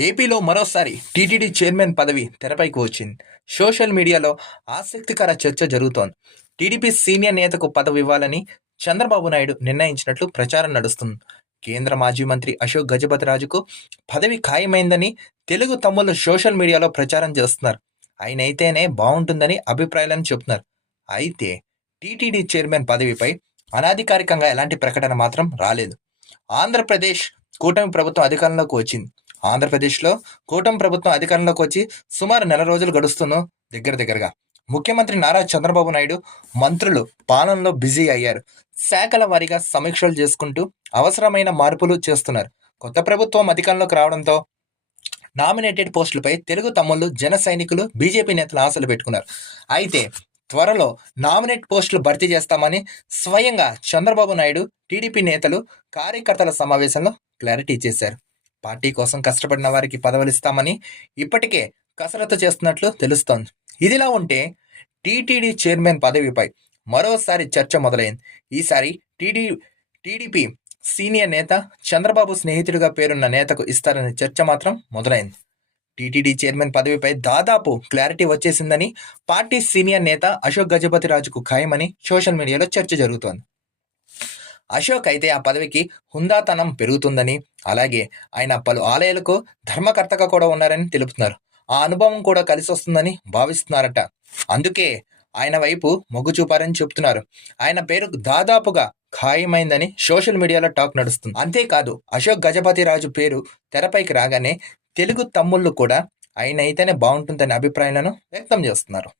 ఏపీలో మరోసారి TTD chairman పదవి తెరపైకి వచ్చింది. సోషల్ మీడియాలో ఆసక్తికర చర్చ జరుగుతోంది. టీడీపీ సీనియర్ నేతకు పదవి ఇవ్వాలని చంద్రబాబు నాయుడు నిర్ణయించినట్లు ప్రచారం నడుస్తుంది. కేంద్ర మాజీ మంత్రి అశోక్ గజపతిరాజుకు పదవి ఖాయమైందని తెలుగు తమ్ముళ్లు సోషల్ మీడియాలో ప్రచారం చేస్తున్నారు. ఆయన అయితేనే బాగుంటుందని అభిప్రాయాలను చెబుతున్నారు. అయితే టీటీడీ చైర్మన్ పదవిపై అనధికారికంగా ఎలాంటి ప్రకటన మాత్రం రాలేదు. ఆంధ్రప్రదేశ్ కూటమి ప్రభుత్వం అధికారంలోకి వచ్చింది. ఆంధ్రప్రదేశ్లో కూటమి ప్రభుత్వం అధికారంలోకి వచ్చి సుమారు నెల రోజులు గడుస్తున్న దగ్గరగా ముఖ్యమంత్రి నారా చంద్రబాబు నాయుడు మంత్రులు పాలనలో బిజీ అయ్యారు. శాఖల వారీగా సమీక్షలు చేసుకుంటూ అవసరమైన మార్పులు చేస్తున్నారు. కొత్త ప్రభుత్వం అధికారంలోకి రావడంతో నామినేటెడ్ పోస్టులపై తెలుగు తమ్ముళ్లు, జన సైనికులు, బీజేపీ నేతలు ఆశలు పెట్టుకున్నారు. అయితే త్వరలో నామినేట్ పోస్టులు భర్తీ చేస్తామని స్వయంగా చంద్రబాబు నాయుడు టీడీపీ నేతలు కార్యకర్తల సమావేశంలో క్లారిటీ ఇచ్చేశారు. పార్టీ కోసం కష్టపడిన వారికి పదవులు ఇస్తామని ఇప్పటికే కసరత్తు చేస్తున్నట్లు తెలుస్తోంది. ఇదిలా ఉంటే టీటీడీ చైర్మన్ పదవిపై మరోసారి చర్చ మొదలైంది. ఈసారి టీడీపీ సీనియర్ నేత చంద్రబాబు స్నేహితుడిగా పేరున్న నేతకు ఇస్తారనే చర్చ మాత్రం మొదలైంది. టీటీడీ చైర్మన్ పదవిపై దాదాపు క్లారిటీ వచ్చేసిందని, పార్టీ సీనియర్ నేత అశోక్ గజపతిరాజుకు ఖాయమని సోషల్ మీడియాలో చర్చ జరుగుతోంది. అశోక్ అయితే ఆ పదవికి హుందాతనం పెరుగుతుందని, అలాగే ఆయన పలు ఆలయాలకు ధర్మకర్తగా కూడా ఉన్నారని తెలుపుతున్నారు. ఆ అనుభవం కూడా కలిసి వస్తుందని భావిస్తున్నారట. అందుకే ఆయన వైపు మొగ్గు చూపారని చెబుతున్నారు. ఆయన పేరు దాదాపుగా ఖాయమైందని సోషల్ మీడియాలో టాక్ నడుస్తుంది. అంతేకాదు, అశోక్ గజపతిరాజు పేరు తెరపైకి రాగానే తెలుగు తమ్ముళ్ళు కూడా ఆయన అయితేనే బాగుంటుందనే అభిప్రాయాలను వ్యక్తం చేస్తున్నారు.